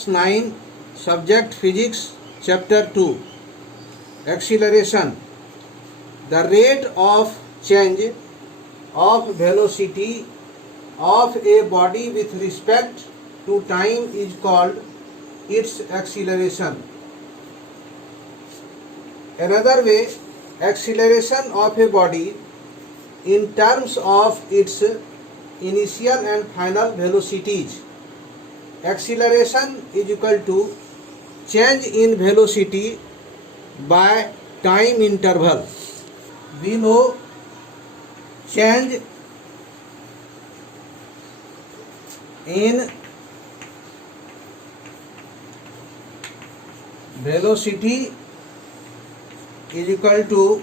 Class 9, Subject Physics, Chapter 2, Acceleration. The rate of change of velocity of a body with respect to time is called its acceleration. Another way, acceleration of a body in terms of its initial and final velocities. Acceleration is equal to change in velocity by time interval. We know change in velocity is equal to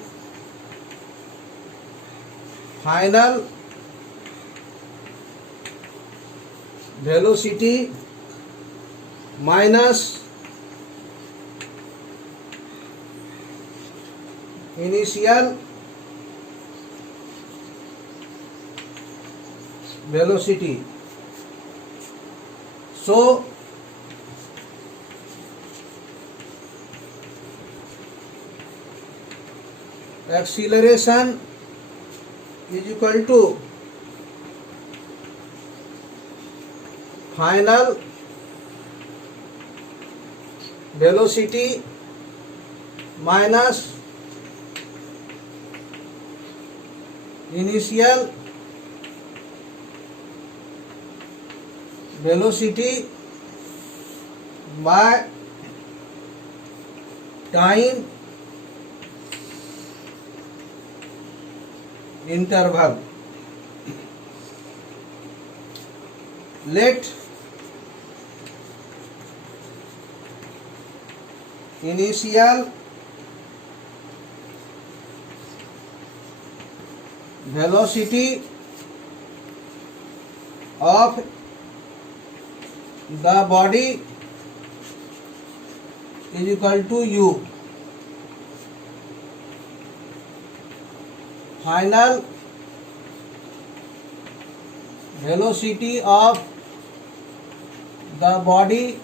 final velocity minus initial velocity. So acceleration is equal to final velocity minus initial velocity by time interval. Let initial velocity of the body is equal to u. Final velocity of the body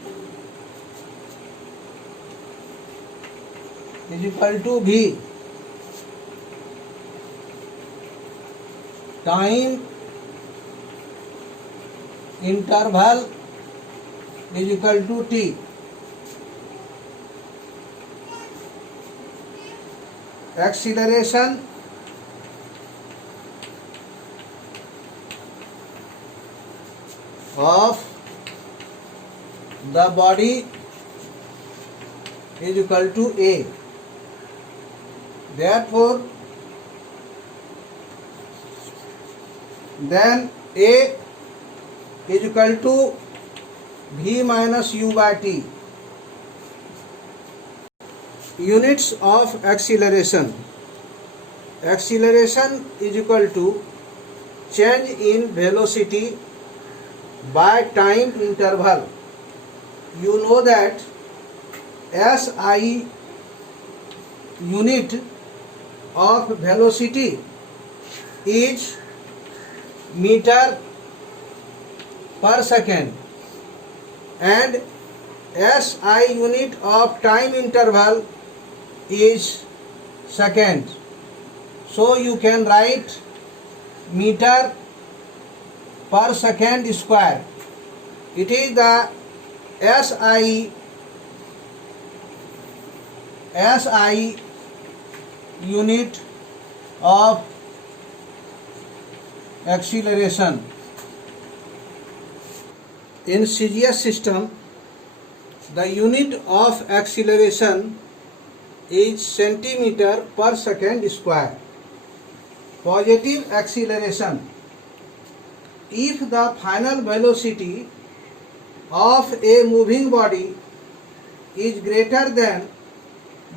is equal to v. Time interval is equal to t. Acceleration of the body is equal to a. Therefore, then a is equal to v minus u by t. Units of acceleration. Acceleration is equal to change in velocity by time interval. You know that SI unit of velocity is meter per second and SI unit of time interval is second. So you can write meter per second square. It is the SI unit of acceleration. In CGS system, the unit of acceleration is centimeter per second square. Positive acceleration. If the final velocity of a moving body is greater than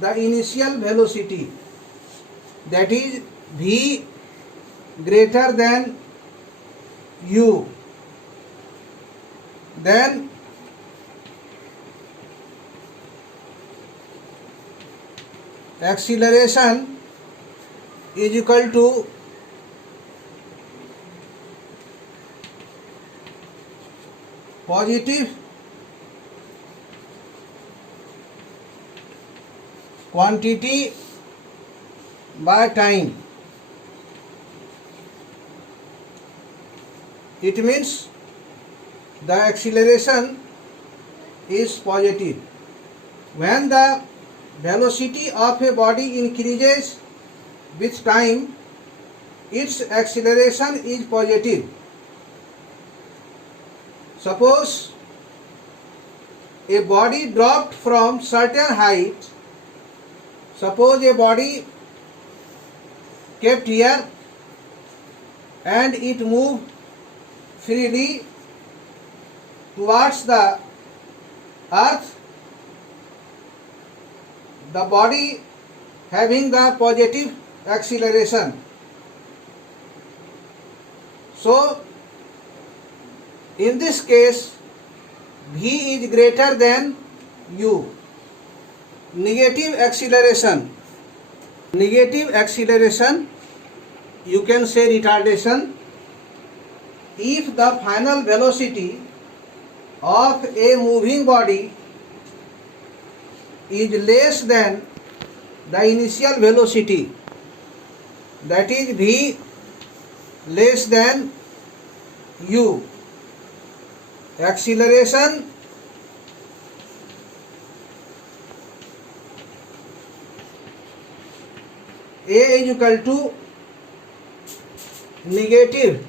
the initial velocity, that is v greater than u, then acceleration is equal to positive quantity by time. It means the acceleration is positive. When the velocity of a body increases with time, its acceleration is positive. Suppose a body dropped from certain height. Suppose a body kept here and it moved freely towards the earth. The body having the positive acceleration. So, in this case, V is greater than U. Negative acceleration. Negative acceleration, you can say retardation. If the final velocity of a moving body is less than the initial velocity, that is V less than U, acceleration A is equal to negative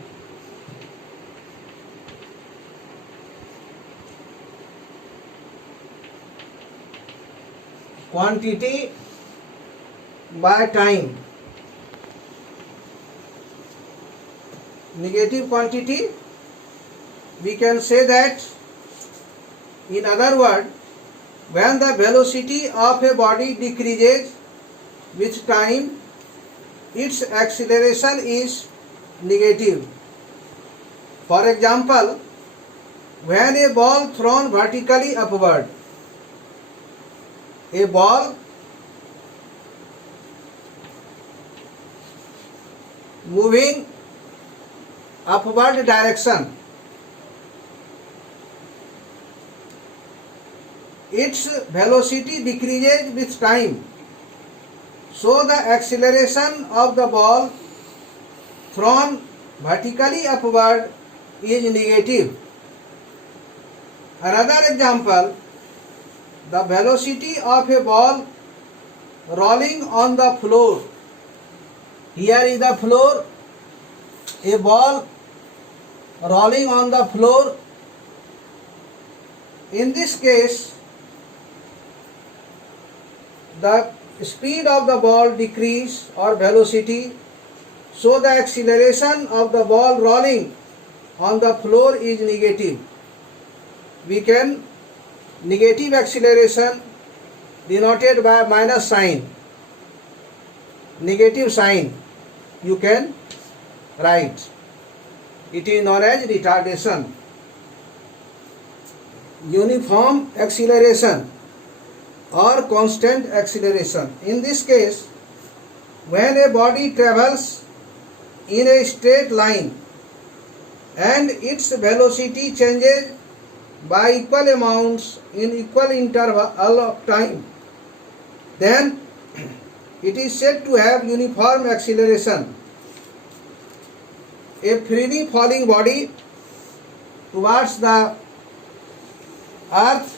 quantity by time. Negative quantity, we can say that, in other words, when the velocity of a body decreases with time, its acceleration is negative. For example, when a ball thrown vertically upward, a ball moving upward direction, its velocity decreases with time. So the acceleration of the ball thrown vertically upward is negative. Another example, the velocity of a ball rolling on the floor. Here is the floor, a ball rolling on the floor. In this case, the speed of the ball decrease or velocity, so the acceleration of the ball rolling on the floor is negative. We can negative acceleration denoted by minus sign, negative sign, you can write. It is known as retardation. Uniform acceleration or constant acceleration. In this case, when a body travels in a straight line and its velocity changes by equal amounts in equal interval of time, then it is said to have uniform acceleration. A freely falling body towards the earth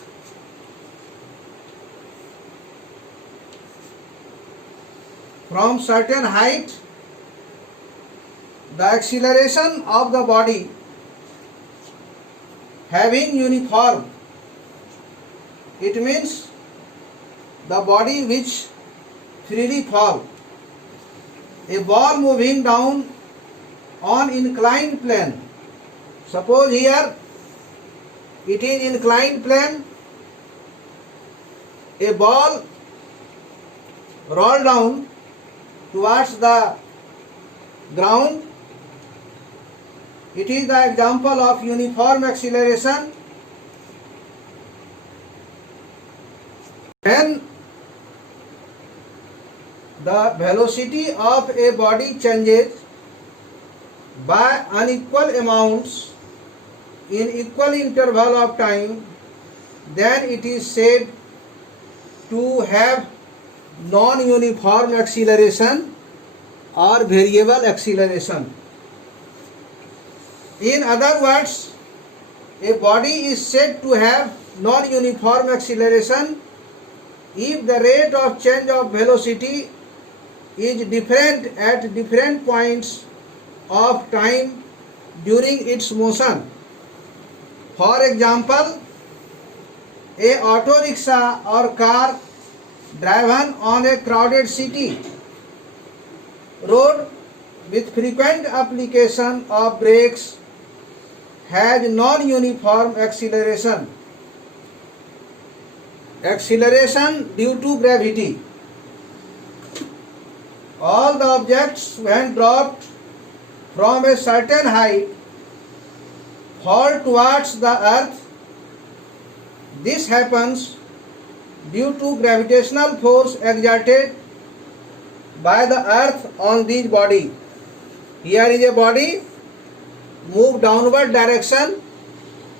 from certain height, the acceleration of the body having uniform, it means the body which freely fall. A ball moving down on inclined plane. Suppose here it is inclined plane, a ball roll down towards the ground. It is the example of uniform acceleration. When the velocity of a body changes by unequal amounts in equal interval of time, then it is said to have non-uniform acceleration or variable acceleration. In other words, a body is said to have non-uniform acceleration if the rate of change of velocity is different at different points of time during its motion. For example, a auto rickshaw or car driven on a crowded city road with frequent application of brakes has non-uniform acceleration. Acceleration due to gravity. All the objects when dropped from a certain height fall towards the earth. This happens due to gravitational force exerted by the earth on this body. Here is a body move downward direction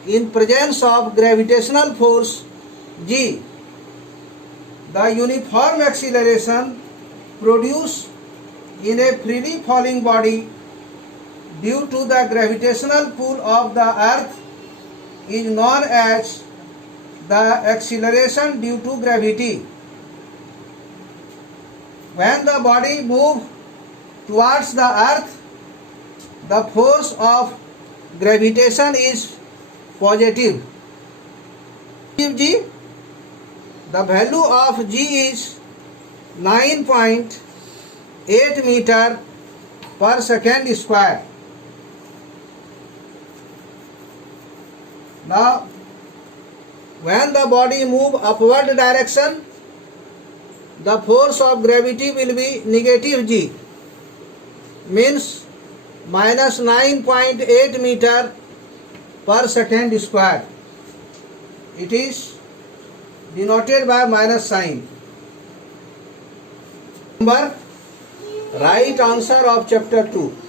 in presence of gravitational force G. The uniform acceleration produced in a freely falling body due to the gravitational pull of the earth is known as the acceleration due to gravity. When the body moves towards the earth, the force of gravitation is positive. G, the value of G is 9.8 meter per second square. Now, when the body move upward direction, the force of gravity will be negative G, means minus 9.8 meter per second square. It is denoted by minus sign. Number right answer of chapter 2.